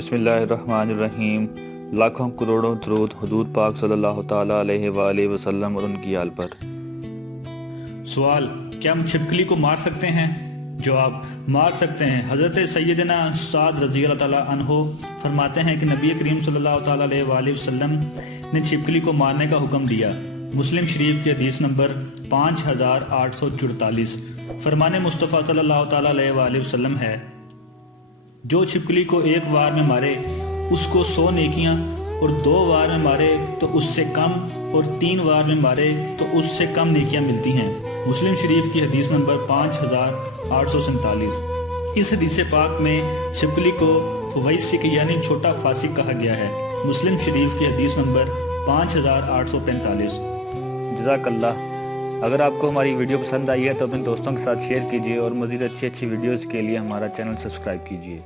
بسم اللہ الرحمن الرحیم۔ لاکھوں کروڑوں درود حضور پاک صلی اللہ تعالیٰ علیہ وآلہ وسلم اور ان کی آل پر۔ سوال: کیا ہم چھپکلی کو مار سکتے ہیں؟ جواب: مار سکتے ہیں۔ حضرت سیدنا سعد رضی اللہ تعالیٰ عنہ فرماتے ہیں کہ نبی کریم صلی اللہ تعالیٰ علیہ وآلہ وسلم نے چھپکلی کو مارنے کا حکم دیا۔ مسلم شریف کی حدیث نمبر 5844۔ فرمان مصطفیٰ صلی اللہ تعالیٰ علیہ وآلہ وسلم ہے: جو چھپکلی کو ایک وار میں مارے اس کو 100 نیکیاں، اور 2 وار میں مارے تو اس سے کم، اور 3 وار میں مارے تو اس سے کم نیکیاں ملتی ہیں۔ مسلم شریف کی حدیث نمبر 5847۔ اس حدیث پاک میں چھپکلی کو فویسق یعنی چھوٹا فاسق کہا گیا ہے۔ مسلم شریف کی حدیث نمبر 5845۔ جزاک اللہ۔ اگر آپ کو ہماری ویڈیو پسند آئی ہے تو اپنے دوستوں کے ساتھ شیئر کیجیے، اور مزید اچھی ویڈیوز کے لیے ہمارا چینل سبسکرائب کیجیے۔